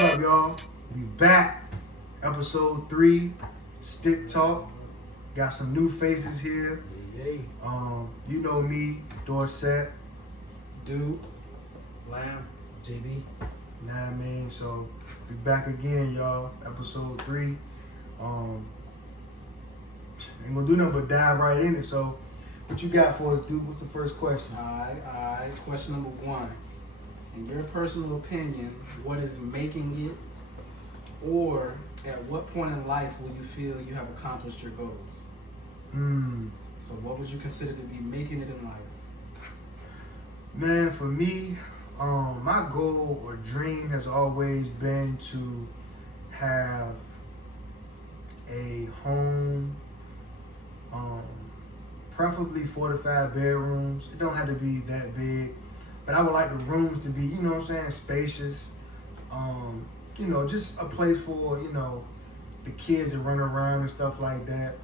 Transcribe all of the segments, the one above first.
What's up, y'all? We back. Episode 3, Stick Talk. Got some new faces here. Yay. You know me, Dorset. Dude. Lamb. JB. Nah, I mean, so we back again, y'all. Episode 3. Ain't gonna do nothing but dive right in it. So, what you got for us, dude? What's the first question? Alright. Question number 1. In your personal opinion, what is making it, or at what point in life will you feel you have accomplished your goals? So what would you consider to be making it in life? Man, for me, my goal or dream has always been to have a home, preferably 4 to 5 bedrooms. It don't have to be that big, but I would like the rooms to be, you know what I'm saying, spacious. Just a place for, the kids to run around and stuff like that.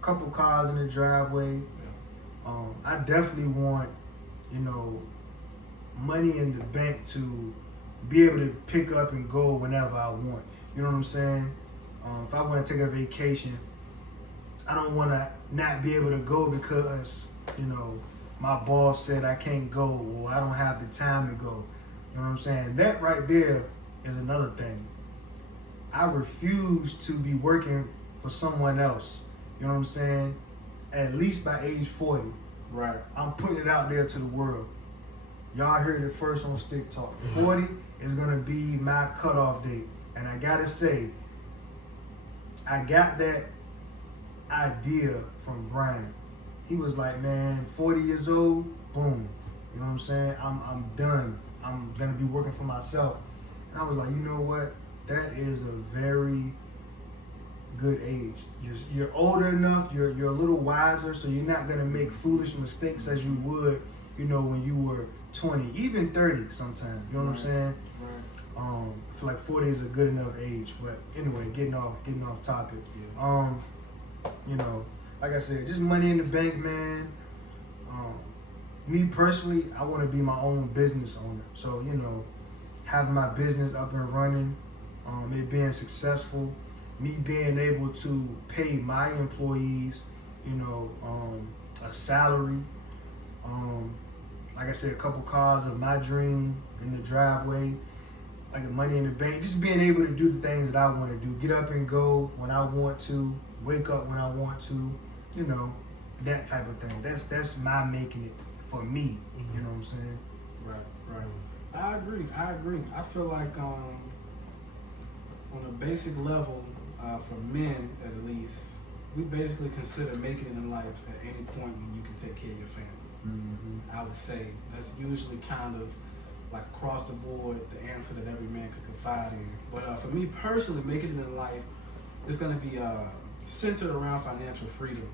Couple cars in the driveway. I definitely want, money in the bank to be able to pick up and go whenever I want. You know what I'm saying? If I want to take a vacation, I don't want to not be able to go because, my boss said I can't go or I don't have the time to go. You know what I'm saying? That right there is another thing. I refuse to be working for someone else. You know what I'm saying? At least by age 40. Right. I'm putting it out there to the world. Y'all heard it first on Stick Talk. 40 is going to be my cutoff date. And I got to say, I got that idea from Brian. He was like, man, 40 years old, boom. You know what I'm saying? I'm done. I'm going to be working for myself. And I was like, you know what? That is a very good age. You're older enough, you're a little wiser, so you're not going to make foolish mistakes as you would, when you were 20, even 30 sometimes. You know what I'm saying? Right. I feel like 40 is a good enough age. But anyway, getting off topic. Yeah. Like I said, just money in the bank, man. Me personally, I want to be my own business owner. So, having my business up and running, it being successful, me being able to pay my employees, a salary, like I said, a couple cars of my dream in the driveway, like the money in the bank, just being able to do the things that I want to do, get up and go when I want to, wake up when I want to, that type of thing. That's my making it for me. Mm-hmm. You know what I'm saying? Right. I agree. I feel like on a basic level, for men at least, we basically consider making it in life at any point when you can take care of your family. Mm-hmm. I would say that's usually kind of like across the board the answer that every man could confide in. But for me personally, making it in life is going to be centered around financial freedom.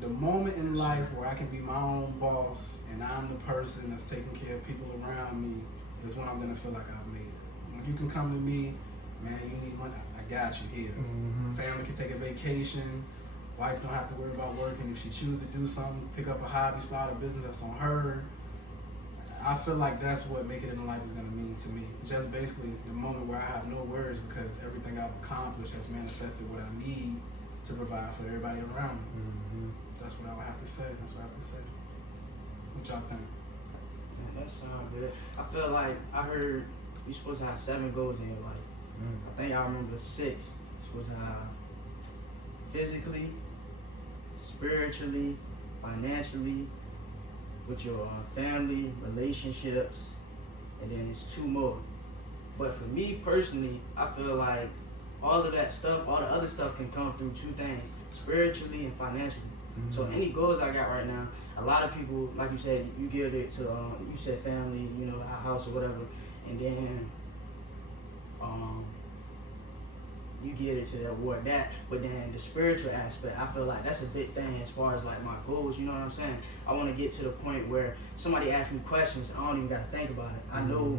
The moment in life where I can be my own boss and I'm the person that's taking care of people around me is when I'm going to feel like I've made it. When you can come to me, man, you need money, I got you here. Mm-hmm. Family can take a vacation. Wife don't have to worry about working. If she chooses to do something, pick up a hobby, start a business, that's on her. I feel like that's what making it in life is going to mean to me. Just basically the moment where I have no worries because everything I've accomplished has manifested what I need to provide for everybody around me. Mm-hmm. That's what I would have to say. What y'all think? Yeah, that sounds good. I feel like I heard you're supposed to have 7 goals in your life. I think I remember 6. You're supposed to have physically, spiritually, financially, with your family, relationships, and then it's 2 more. But for me personally, I feel like all of that stuff, all the other stuff can come through 2 things, spiritually and financially. Mm-hmm. So any goals I got right now, a lot of people, like you said, you give it to, you said family, a house or whatever, and then you get it to that, but then the spiritual aspect, I feel like that's a big thing as far as like my goals, you know what I'm saying? I want to get to the point where somebody asks me questions, I don't even got to think about it. I know,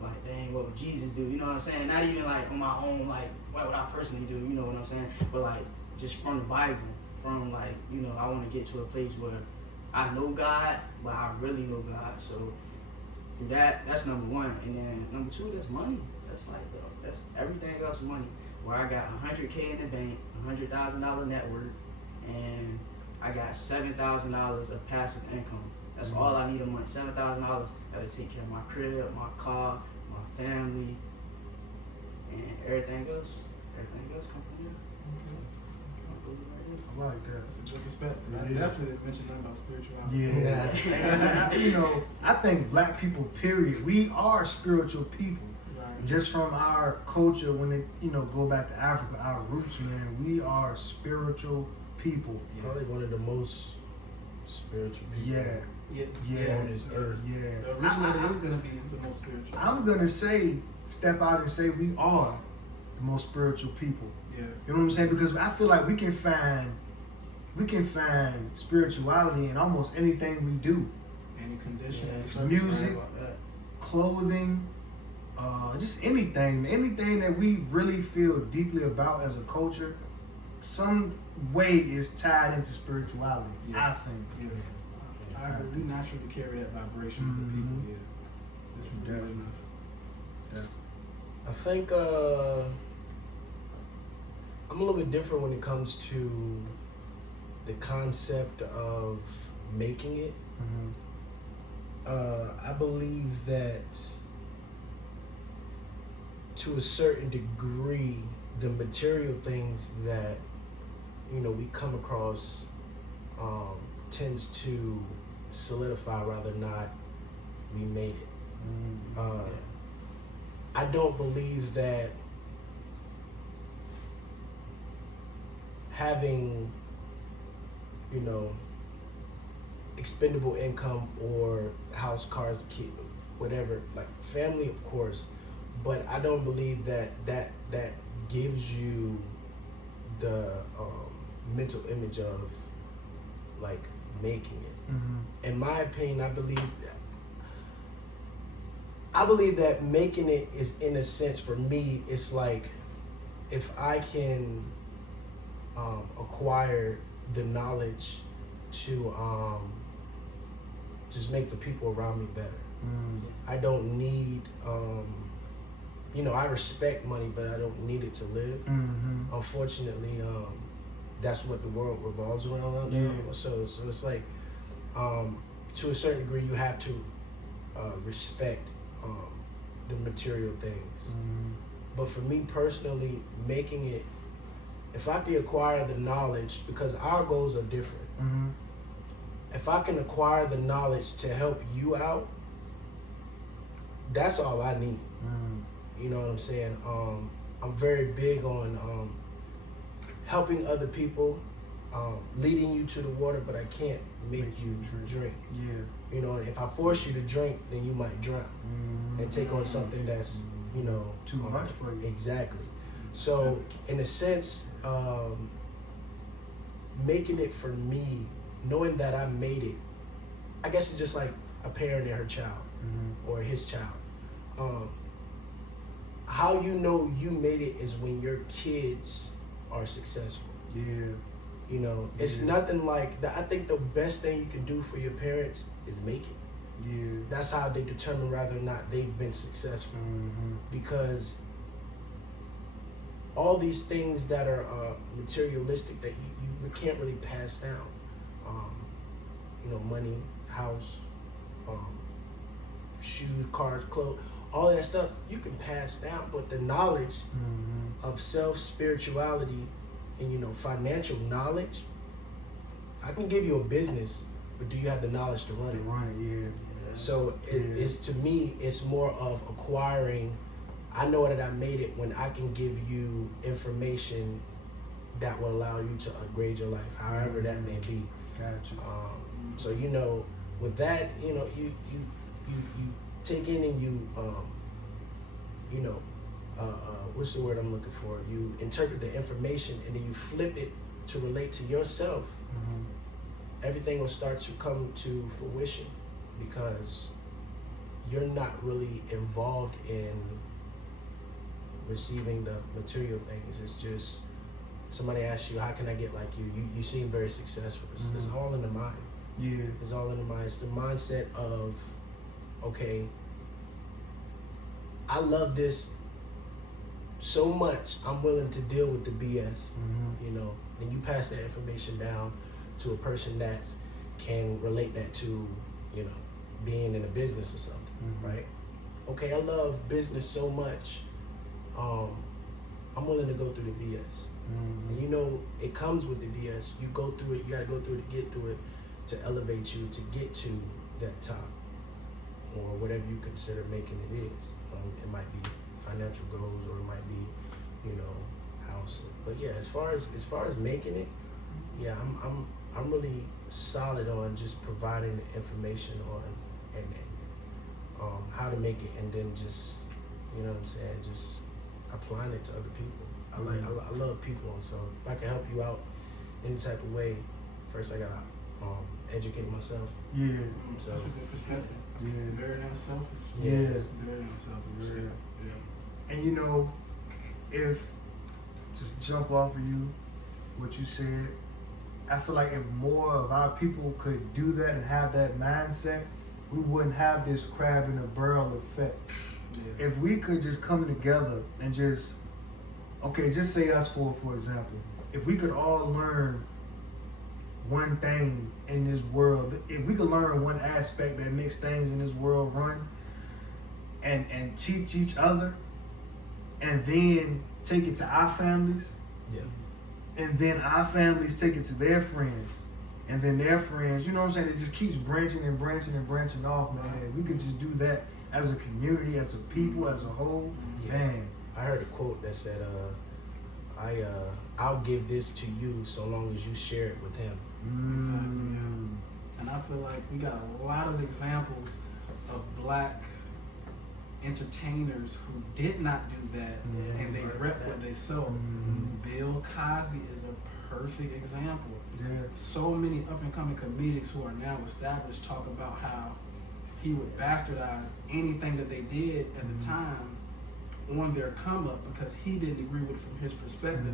like, dang, what would Jesus do? You know what I'm saying? Not even like on my own, like, what would I personally do? You know what I'm saying? But like, just from the Bible, from like, I want to get to a place where I know God, but I really know God. So through that's number one. And then number two, that's money. That's everything else money. Where I got $100K in the bank, $100,000 net worth, and I got $7,000 of passive income. That's all I need a month. $7,000 that'll take care of my crib, my car, my family, and everything else. Everything else come from there. I like that. That's a good perspective. It I is. definitely didn't mention nothing about spirituality. Yeah. And you know, I think black people, period, we are spiritual people. Right. Just from our culture, when it, you know, go back to Africa, our roots, man, we are spiritual people. Probably one of the most spiritual people Yeah, on this earth. yeah. The originator is going to be the most spiritual. I'm gonna step out and say we are the most spiritual people. Yeah. You know what I'm saying? Because I feel like we can find spirituality in almost anything we do. Any condition, Yeah, any it's music. circumstance. Clothing, just anything that we really feel deeply about as a culture, some way is tied into spirituality. Yeah. I think. Yeah. I agree. We naturally carry that vibration as a people. Yeah. It's really Definitely. nice. I think I'm a little bit different when it comes to the concept of making it. I believe that to a certain degree, the material things that we come across tends to solidify rather not we made it. I don't believe that having, expendable income or house, cars, kid, whatever, like family, of course, but I don't believe that gives you the mental image of like making it. In my opinion, I believe that making it is, in a sense, for me, it's like if I can acquire the knowledge to just make the people around me better. I don't need, I respect money, but I don't need it to live. Unfortunately, that's what the world revolves around right now. So it's like, to a certain degree, you have to respect the material things. But for me personally, making it, if I can acquire the knowledge, because our goals are different. If I can acquire the knowledge to help you out, that's all I need. You know what I'm saying? I'm very big on helping other people, leading you to the water, but I can't make you drink. Yeah. You know, if I force you to drink, then you might drown and take on something that's, too much for you. Exactly. So, in a sense, making it for me, knowing that I made it, I guess it's just like a parent and her child or his child. How you know you made it is when your kids are successful. Yeah. It's nothing like that. I think the best thing you can do for your parents is make it. Yeah. That's how they determine whether or not they've been successful. Because all these things that are materialistic that you can't really pass down, money, house, shoes, cars, clothes, all that stuff you can pass down, but the knowledge of self, spirituality, and financial knowledge, I can give you a business, but do you have the knowledge to run it? Yeah. So it's, to me, it's more of acquiring. I know that I made it when I can give you information that will allow you to upgrade your life, however that may be. Gotcha. So with that, you take in and you what's the word I'm looking for? You interpret the information and then you flip it to relate to yourself. Everything will start to come to fruition because you're not really involved in receiving the material things. It's just somebody asks you, how can I get like you? You seem very successful. It's all in the mind. Yeah. It's all in the mind. It's the mindset of, okay, I love this so much, I'm willing to deal with the BS, you know, and you pass that information down to a person that can relate that to, you know, being in a business or something, right? Okay, I love business so much, I'm willing to go through the BS. And you know, it comes with the BS. You go through it, you gotta go through it to get through it, to elevate you, to get to that top, or whatever you consider making it is. It might be financial goals, or it might be, you know, house. But yeah, as far as making it, yeah, I'm really solid on just providing the information on and how to make it, and then just, you know what I'm saying, just applying it to other people. I love people, so if I can help you out any type of way, first I gotta educate myself. Yeah. So that's a good perspective. Yeah. Very unselfish. Yes. Very unselfish. Yeah. And you know, if just jump off of you, what you said, I feel like if more of our people could do that and have that mindset, we wouldn't have this crab in a barrel effect. Yeah. If we could just come together and just, okay, just say us for example, if we could all learn one thing in this world, if we could learn one aspect that makes things in this world run, and teach each other, and then take it to our families, Yeah. and then our families take it to their friends, and then their friends, you know what I'm saying? It just keeps branching and branching and branching off, man. If we could just do that as a community, as a people, as a whole, Yeah. man. I heard a quote that said, I'll give this to you so long as you share it with him. Exactly, yeah. And I feel like we got a lot of examples of black entertainers who did not do that, and they rep what they sold. Bill Cosby is a perfect example. Yeah. So many up and coming comedics who are now established talk about how he would bastardize anything that they did at the time on their come up because he didn't agree with it from his perspective.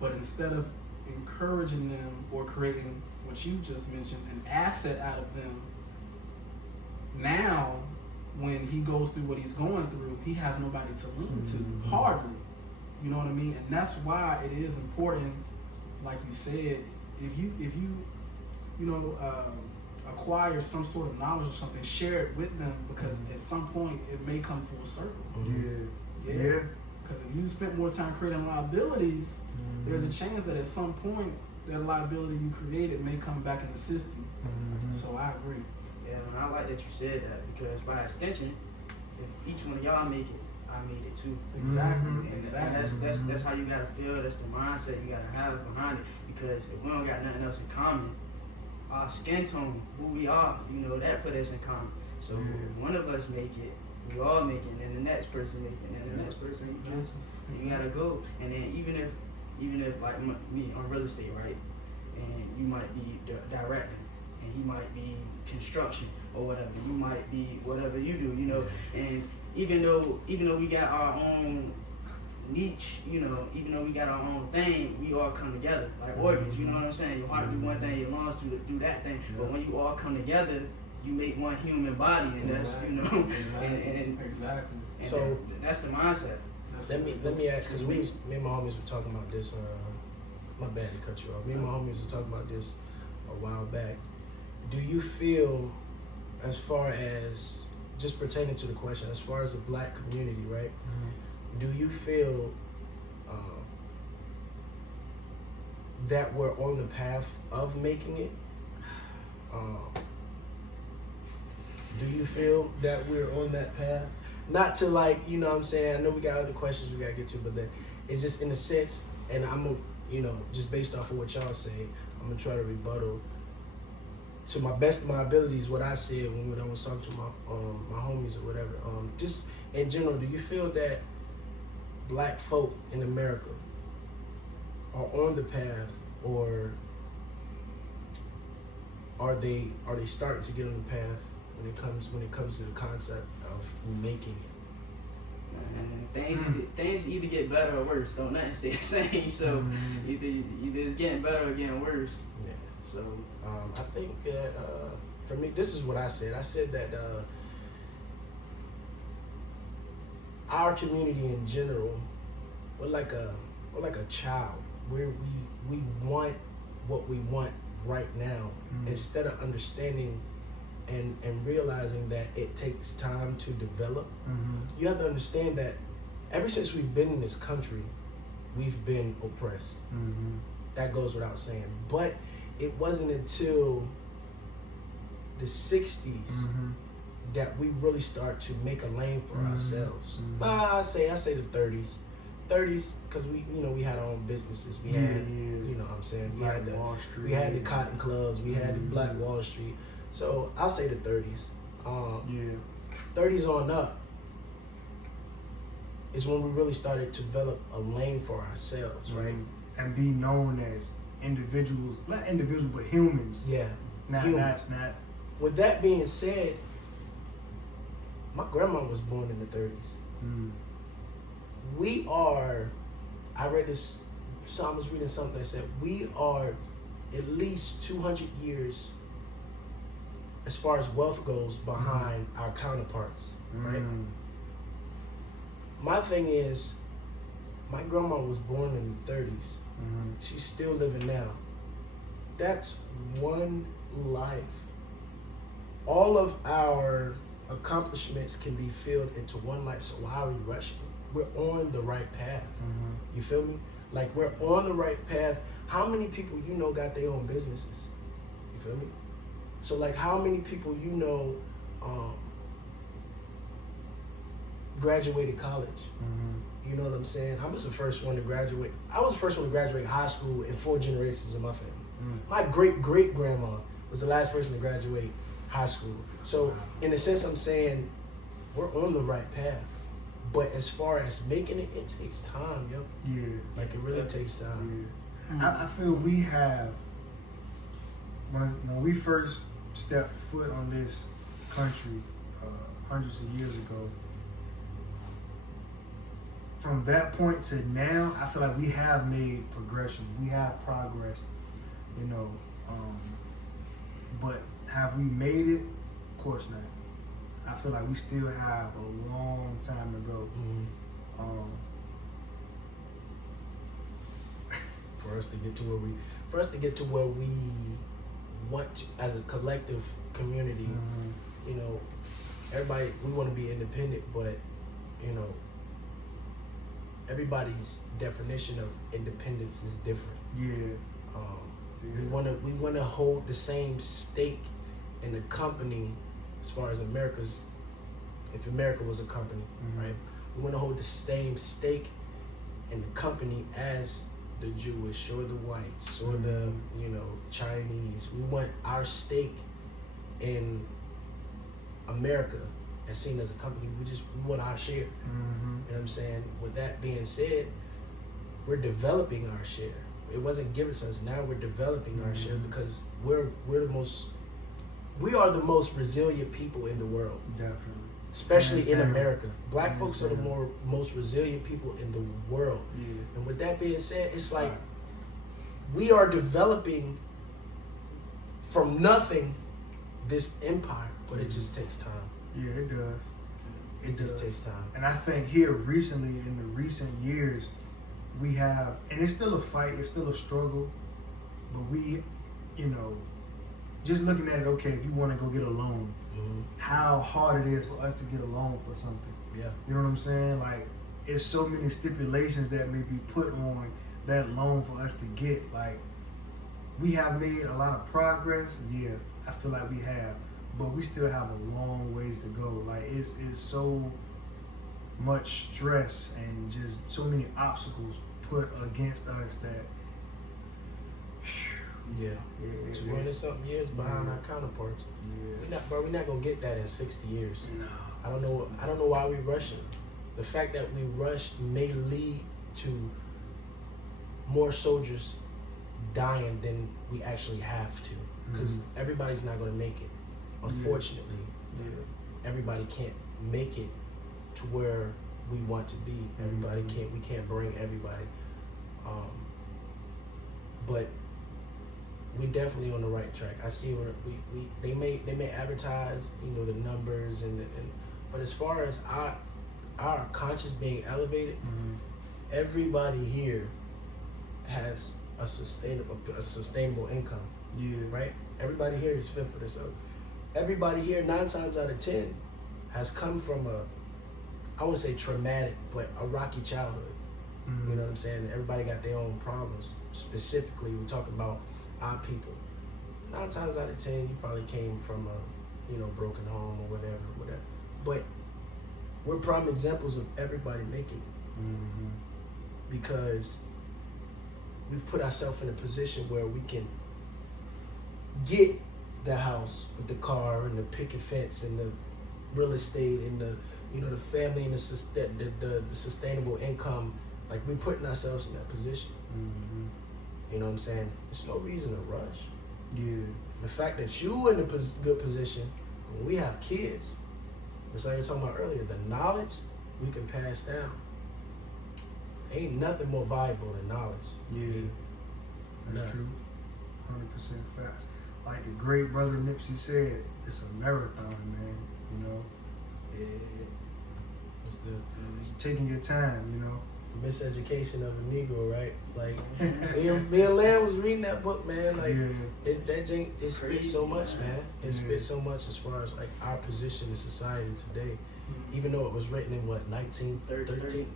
But instead of encouraging them or creating what you just mentioned, an asset out of them, now when he goes through what he's going through, he has nobody to lean to, hardly. You know what I mean? And that's why it is important, like you said, if you acquire some sort of knowledge or something, share it with them, because at some point it may come full circle. Yeah. Because if you spent more time creating liabilities, there's a chance that at some point that liability you created may come back and assist you. So I agree. Yeah, and I like that you said that, because by extension, if each one of y'all make it, I made it too. Exactly. And that's how you gotta feel. That's the mindset you gotta have behind it. Because if we don't got nothing else in common, our skin tone, who we are, you know, that put us in common. So if one of us make it, we all make it, and then the next person make it, and then the next person, you gotta go. And then even if like me on real estate, right? And you might be directing, and he might be construction or whatever. You might be whatever you do, you know. And even though we got our own niche, you know, even though we got our own thing, we all come together like organs. You know what I'm saying? Your heart do one thing, your lungs do that thing. But when you all come together, you make one human body, and that's you know, and so that's the mindset. Let me ask, because me and my homies were talking about this. My bad to cut you off. Me and my homies were talking about this a while back. Do you feel, as far as just pertaining to the question, as far as the black community, right? Do you feel that we're on the path of making it? Do you feel that we're on that path? Not to like, you know what I'm saying, I know we got other questions we gotta get to, but then it's just in a sense, and I'm gonna, you know, just based off of what y'all say, I'm gonna try to rebuttal to my best of my abilities what I said when I was talking to my homies or whatever. Just in general, do you feel that black folk in America are on the path, or are they starting to get on the path when it comes to the concept of making it? Man, things either get better or worse. Don't nothing stay the same. So either it's getting better or getting worse. Yeah. So I think that for me, this is what I said. I said that our community in general, we're like a child where we want what we want right now, instead of understanding and realizing that it takes time to develop. You have to understand that ever since we've been in this country, we've been oppressed. That goes without saying. But it wasn't until the 60s that we really start to make a lane for ourselves. I say the 30s, because we had our own businesses. We had, you know what I'm saying, we had Wall Street. we had the cotton clubs, we had the Black Wall Street. So I'll say the 30s. 30s on up is when we really started to develop a lane for ourselves, right? And be known as individuals, not individuals, but humans. Yeah. Not. With that being said, my grandma was born in the 30s. I read this, so I was reading something that said we are at least 200 years as far as wealth goes behind our counterparts, right? My thing is, my grandma was born in the 30s. She's still living now. That's one life. All of our accomplishments can be filled into one life, so why are we rushing? We're on the right path. You feel me? Like, we're on the right path. How many people you know got their own businesses? You feel me? So, like, how many people you know graduated college? You know what I'm saying? I was the first one to graduate. I was the first one to graduate high school in 4 generations of my family. My great-great-grandma was the last person to graduate high school. So, in a sense, I'm saying we're on the right path. But as far as making it, it takes time, yo. Yeah. Like, it really takes time. I feel we have, when we first stepped foot on this country hundreds of years ago, from that point to now, I feel like we have made progression. We have progressed, you know. But have we made it? Of course not. I feel like we still have a long time to go. For us to get to where we want to, as a collective community, you know, everybody, we want to be independent, but, you know, everybody's definition of independence is different. We want to hold the same stake in the company as far as America's, if America was a company, right? We want to hold the same stake in the company as the Jewish or the whites or the, you know, Chinese. We want our stake in America as seen as a company. We want our share. You know what I'm saying? With that being said, we're developing our share. It wasn't given to us. Now we're developing our share because we are the most resilient people in the world. Definitely. Especially in America. Black folks are the most resilient people in the world. And with that being said, it's like we are developing from nothing this empire, but it just takes time. Yeah, it does. It just takes time. And I think here recently, in the recent years, we have, and it's still a fight, it's still a struggle, but we, you know, just looking at it, okay, if you want to go get a loan, how hard it is for us to get a loan for something. Yeah. You know what I'm saying? Like, it's so many stipulations that may be put on that loan for us to get. Like, we have made a lot of progress. Yeah, I feel like we have, but we still have a long ways to go. Like, it's so much stress and just so many obstacles put against us that. Yeah. 200-something years behind our counterparts. We're not gonna get that in 60 years. No. I don't know why we rushing. The fact that we rush may lead to more soldiers dying than we actually have to, because everybody's not gonna make it. Unfortunately, everybody can't make it to where we want to be. Everybody can't. We can't bring everybody. But we definitely on the right track. I see where they may advertise, you know, the numbers but as far as our conscious being elevated, everybody here has a sustainable income, Yeah. right? Everybody here is fit for this. So everybody here, 9 times out of 10, has come from I wouldn't say traumatic, but a rocky childhood. You know what I'm saying? Everybody got their own problems. Specifically, we're talking about our people. 9 times out of 10, you probably came from a, broken home or whatever. But we're prime examples of everybody making it. Because we've put ourselves in a position where we can get the house with the car and the picket fence and the real estate and the the family and the sustainable income. Like, we're putting ourselves in that position. You know what I'm saying? There's no reason to rush. Yeah. The fact that you in a good position, when we have kids, it's like you were talking about earlier, the knowledge we can pass down. Ain't nothing more valuable than knowledge. Yeah. That's Yeah. true. 100% facts. Like the great brother Nipsey said, it's a marathon, man. It's the You're taking your time, miseducation of a Negro, right? Like, me and Lamb was reading that book, man. Like, it spits so much, man. It spits so much as far as like our position in society today. Even though it was written in what, 1933?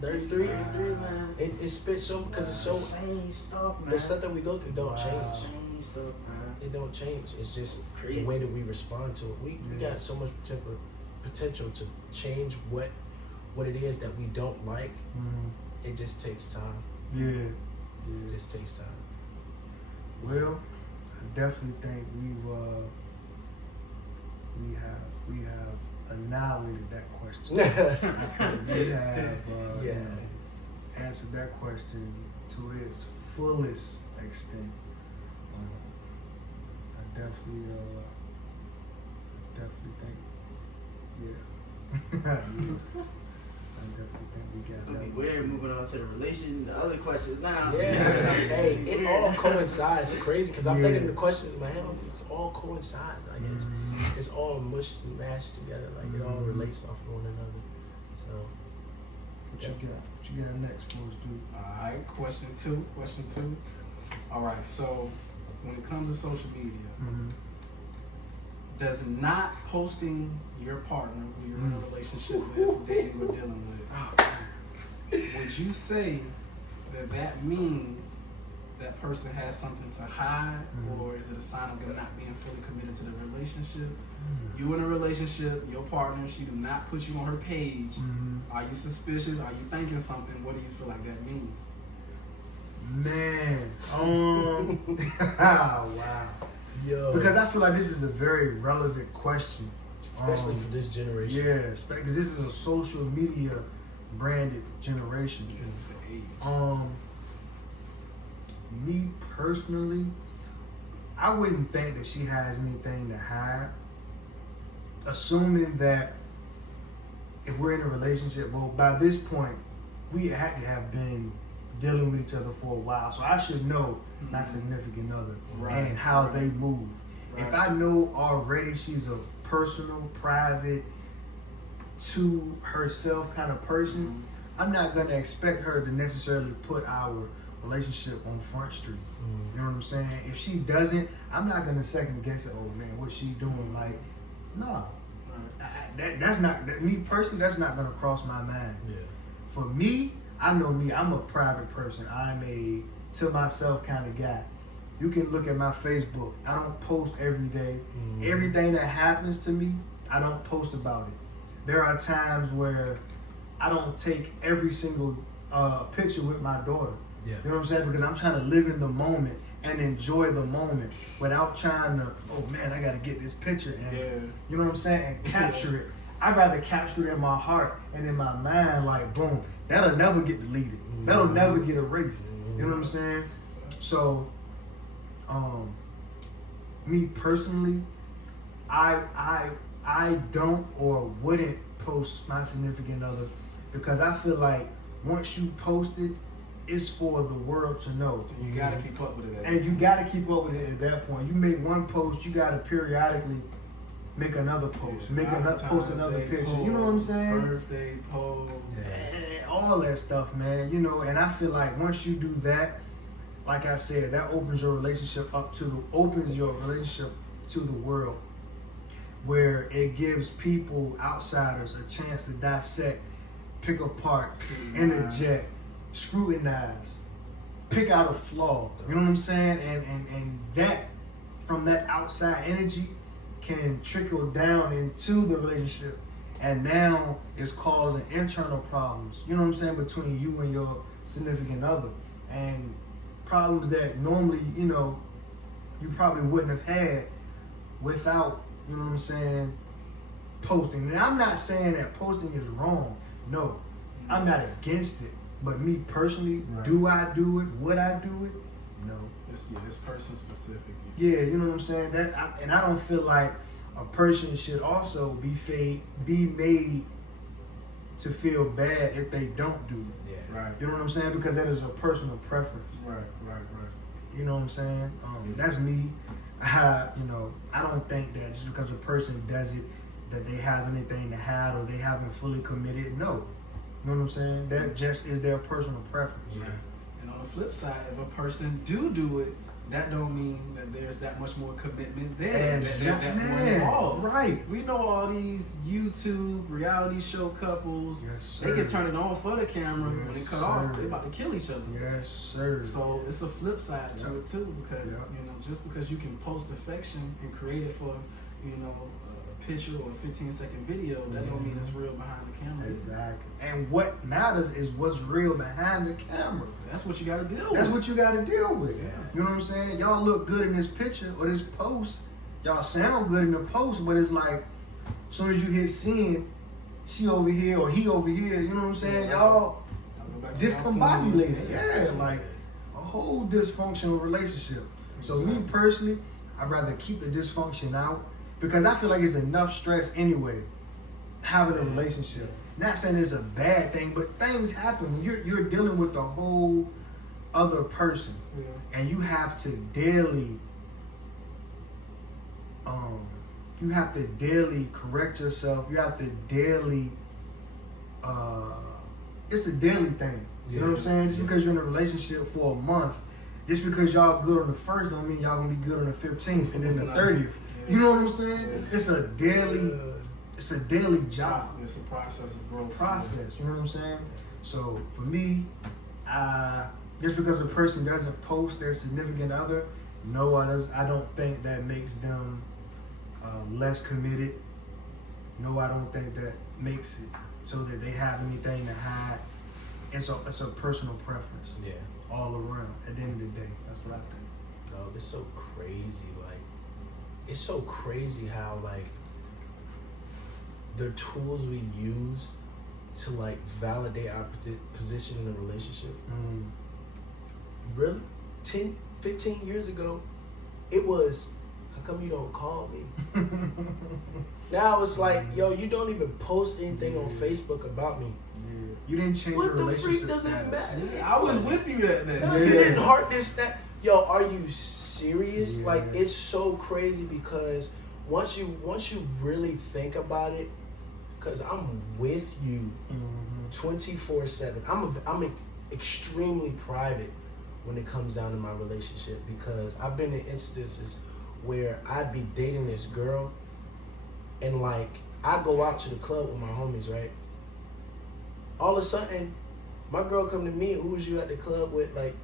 33, man. It spits so, because it's so, Same stuff, man. the stuff that we go through don't change. Same stuff, man. It don't change. It's just Crazy. the way that we respond to it. We got so much potential to change what it is that we don't like. It just takes time. Yeah. It just takes time. Well, I definitely think we have annihilated that question. We have answered that question to its fullest extent. I definitely think, yeah. I definitely think we got It'll be that. weird moving on to the other questions now. Yeah, hey, it all coincides. Crazy, because I'm thinking the questions in my head, it's all coincides. Like it's all mushed and mashed together. Like it all relates off of one another. So, What you got next for us, dude? All right, question two. All right, so when it comes to social media, does not posting your partner who you're in a relationship with, dating or dealing with, would you say that means that person has something to hide, or is it a sign of them not being fully committed to the relationship? You in a relationship, your partner, she do not put you on her page. Are you suspicious? Are you thinking something? What do you feel like that means? Man, wow. yo, Because I feel like this is a very relevant question. especially for this generation. Yeah, because this is a social media branded generation. It's the age. Me personally, I wouldn't think that she has anything to hide. Assuming that if we're in a relationship, well, by this point, we had to have been dealing with each other for a while. So I should know my significant other and how they move. Right. If I know already she's a personal, private, to herself kind of person, I'm not going to expect her to necessarily put our relationship on Front Street. You know what I'm saying? If she doesn't, I'm not going to second guess it. Oh man, what's she doing? Like, no. That's not, me personally, that's not going to cross my mind. Yeah. For me, I know me, I'm a private person. I'm a to myself kind of guy. You can look at my Facebook. I don't post every day. Everything that happens to me, I don't post about it. There are times where I don't take every single picture with my daughter. Yeah. You know what I'm saying? Because I'm trying to live in the moment and enjoy the moment without trying to, oh man, I got to get this picture and, you know what I'm saying? And capture it. I'd rather capture it in my heart and in my mind, like, boom, that'll never get deleted. That'll never get erased. You know what I'm saying? So, me personally, I don't or wouldn't post my significant other because I feel like once you post it, it's for the world to know. You gotta keep up with it. And you gotta keep up with it at that point. You make one post, you gotta periodically make another post, make Valentine's another post another Day picture. post, You know what I'm saying? Birthday post. And all that stuff, man. You know, and I feel like once you do that, like I said, that opens your relationship to the world, where it gives people, outsiders, a chance to dissect, pick apart, interject, scrutinize, pick out a flaw. You know what I'm saying? And that, from that outside energy, can trickle down into the relationship, and now it's causing internal problems. You know what I'm saying, between you and your significant other, and problems that normally, you know, you probably wouldn't have had without, you know what I'm saying, posting. And I'm not saying that posting is wrong. No, I'm not against it. But me personally, Right. do I do it? Would I do it? No. It's person specific. Yeah, you know what I'm saying. And I don't feel like a person should also be made to feel bad if they don't do it. Yeah. Right. You know what I'm saying? Because that is a personal preference. Right. You know what I'm saying? That's me. You know, I don't think that just because a person does it, that they have anything to hide or they haven't fully committed. No. You know what I'm saying? That just is their personal preference. Right. And on the flip side, if a person do it, that don't mean that there's that much more commitment there. That there's that more involved. Right. We know all these YouTube reality show couples. Yes, sir. They can turn it on for the camera. When they Yes, cut off, sir. they about to kill each other. Yes, sir. So it's a flip side to it too, because Yep. you know, just because you can post affection and create it for, you know, a picture or a 15-second video, that don't mean it's real behind the camera. Exactly. And what matters is what's real behind the camera. That's what you got to deal with. That's what you got to deal with. Yeah. You know what I'm saying? Y'all look good in this picture or this post. Y'all sound good in the post, but it's like, as soon as you hit send, she over here or he over here. You know what I'm saying? Yeah. Y'all I'll go back to discombobulated. my Yeah, like a whole dysfunctional relationship. So me personally, I'd rather keep the dysfunction out, because I feel like it's enough stress anyway, having a relationship. Not saying it's a bad thing, but things happen when you're dealing with a whole other person, Yeah. and you have to daily correct yourself. You have to daily it's a daily thing. You know what I'm saying? Just because you're in a relationship for a month, just because y'all good on the first don't mean y'all gonna be good on the 15th and then the 30th. You know what I'm saying? It's a daily job. It's a process of growth. You know what I'm saying? So for me, just because a person doesn't post their significant other, no, I don't think that makes them less committed. No, I don't think that makes it so that they have anything to hide. It's a personal preference. Yeah. All around. At the end of the day, that's what I think. Dog, it's so crazy. Like, it's so crazy how, like, the tools we use to, like, validate our position in a relationship. Really? 10, 15 years ago, it was, how come you don't call me? Now it's like, yo, you don't even post anything on Facebook about me. Yeah. You didn't change What your the relationship freak does it status. matter? Yeah, I was with you that day. No, you didn't heart this, that. Yo, are you serious? Yeah. Like, it's so crazy because once you really think about it, because I'm with you 24/7. I'm extremely private when it comes down to my relationship, because I've been in instances where I'd be dating this girl and, like, I go out to the club with my homies, right? All of a sudden, my girl come to me, who was you at the club with? Like,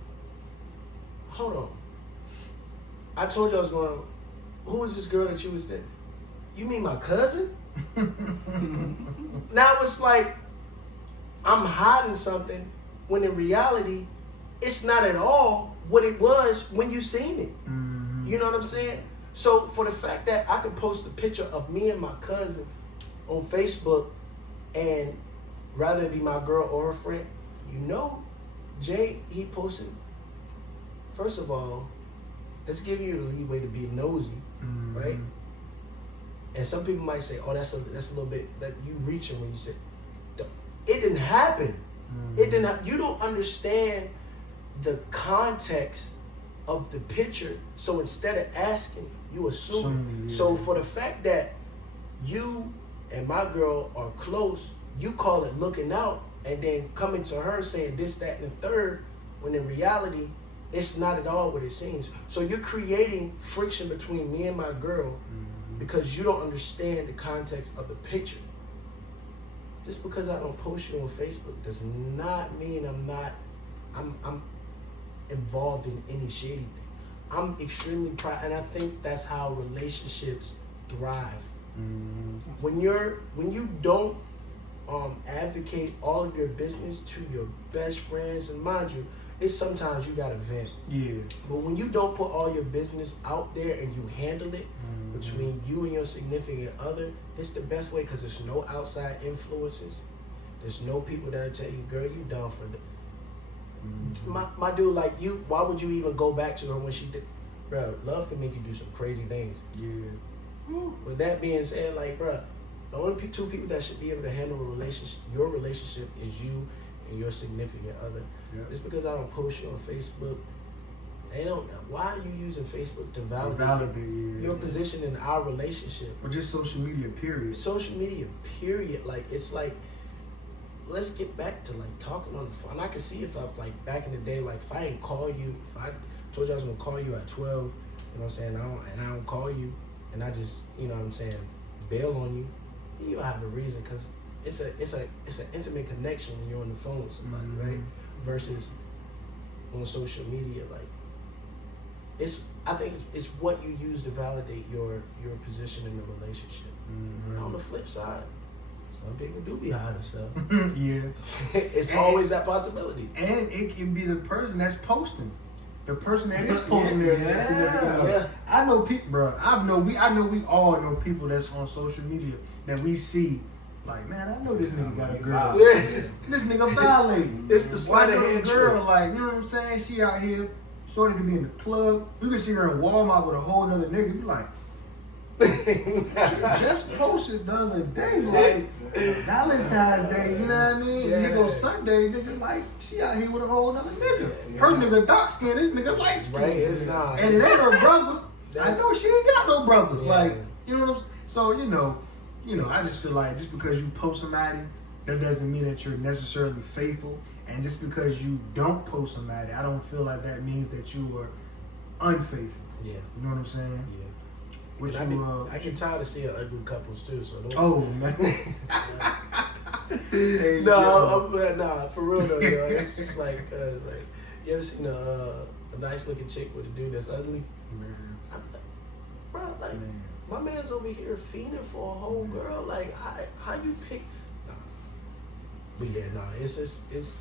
hold on. I told you I was going, who was this girl that you was there? You mean my cousin? Now it's like, I'm hiding something when in reality, it's not at all what it was when you seen it. You know what I'm saying? So for the fact that I could post a picture of me and my cousin on Facebook, and rather it be my girl or her friend, you know, Jay, he posted. First of all, let's give you the leeway to be nosy, right? And some people might say, "Oh, that's a little bit that you reaching when you say it didn't happen." It didn't. You don't understand the context of the picture. So instead of asking, you assume. So for the fact that you and my girl are close, you call it looking out, and then coming to her saying this, that, and the third, when in reality, it's not at all what it seems. So you're creating friction between me and my girl because you don't understand the context of the picture. Just because I don't post you on Facebook does not mean I'm involved in any shady thing. I'm extremely proud, and I think that's how relationships thrive. When you don't advocate all of your business to your best friends, and mind you, it's sometimes you gotta vent. Yeah. But when you don't put all your business out there and you handle it between you and your significant other, it's the best way because there's no outside influences. There's no people that tell you, girl, you down for the. My dude, like you, why would you even go back to her when she did? Bro, love can make you do some crazy things. Yeah. With that being said, like, bro, the only two people that should be able to handle a relationship, your relationship, is you and your significant other. Yeah. Just because I don't post you on Facebook, they don't. Why are you using Facebook to validate your position in our relationship? Or just social media, period. Social media, period. Like, it's like, let's get back to like talking on the phone. I can see if I, like, back in the day, like if I didn't call you, if I told you I was gonna call you at 12, you know what I'm saying, I don't call you, and I just, you know what I'm saying, bail on you, you'll have a reason, because it's an intimate connection when you're on the phone with somebody, right? Versus on social media, like, I think it's what you use to validate your position in the relationship. And on the flip side, some people do be hiding stuff. Yeah. It's always that possibility. And it can be the person that's posting. The person that is posting there. Yeah. I know people, bro. I know we all know people that's on social media that we see. Like, man, I know this nigga got a girl. Yeah. This nigga violating. It's the sleight of hand girl, trick. like, you know what I'm saying? She out here, shorty could be in the club. You can see her in Walmart with a whole nother nigga. You like, just posted the other day, like Valentine's Day, you know what I mean? Yeah. Here goes Sunday, nigga, like, she out here with a whole nother nigga. Her nigga dark skin, this nigga light skin. Right, it's not. And it ain't her brother. I know she ain't got no brothers. Yeah. Like, you know what I'm saying? So, you know, I just feel like just because you post somebody, that doesn't mean that you're necessarily faithful. And just because you don't post somebody, I don't feel like that means that you are unfaithful. Yeah. You know what I'm saying? Yeah. Which I get tired of seeing ugly couples too. So don't. Oh man. Hey, Nah, for real though, yo. It's just like you ever seen a nice looking chick with a dude that's ugly? Man, I'm like, bro, like man. my man's over here fiending for a whole girl. Like, how you pick? Nah. But yeah, nah. It's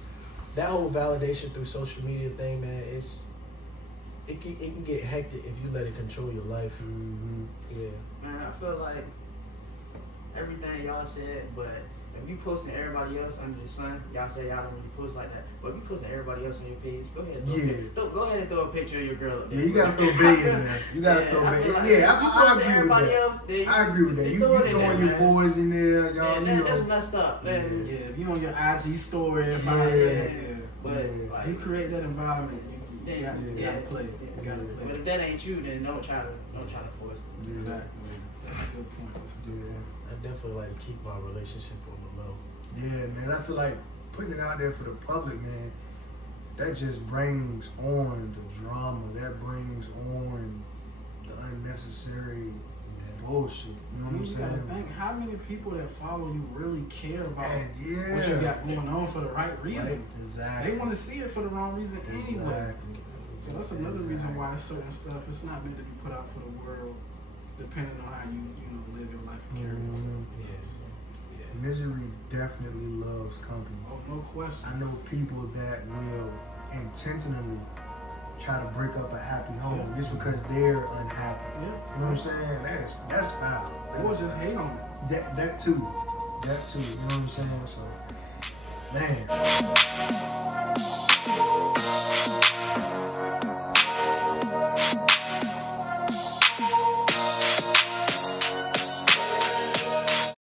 that whole validation through social media thing, man. It can get hectic if you let it control your life. Mm-hmm. Yeah. Man, I feel like everything y'all said, but if you posting everybody else under the sun, y'all say y'all don't really post like that. But if you posting everybody else on your page, go ahead and throw a picture of your girl up there. Yeah, you gotta throw bait in there. You gotta throw bait. Like, Yeah, I agree everybody with that. else, then I agree with that. You throw it in throwing there, your man. boys in there, y'all. Man, You that's know. messed up. Man. Yeah, if you on your IG story, if Yeah. I say, But Yeah. if you create that environment, you yeah, gotta play. You gotta But play. if that ain't you, then don't try to force it. Yeah. Exactly. That's a good point. That's a good point. Yeah. I definitely like to keep my relationship on the low. Yeah, man. I feel like putting it out there for the public, man, that just brings on the drama. That brings on the unnecessary bullshit. You know what I'm You gotta saying? think how many people that follow you really care about Yeah. what you got going on for the right reason. Right. Exactly. They want to see it for the wrong reason anyway. Exactly. So that's another reason why certain stuff it's not meant to be put out for the world, depending on how you live your life and carry yourself. Yes. Misery definitely loves company. Oh, no question. I know people that will intentionally try to break up a happy home just because they're unhappy. Yeah. You know what I'm saying? That's foul. Or just hate on it. That too. That too. You know what I'm saying? So, man.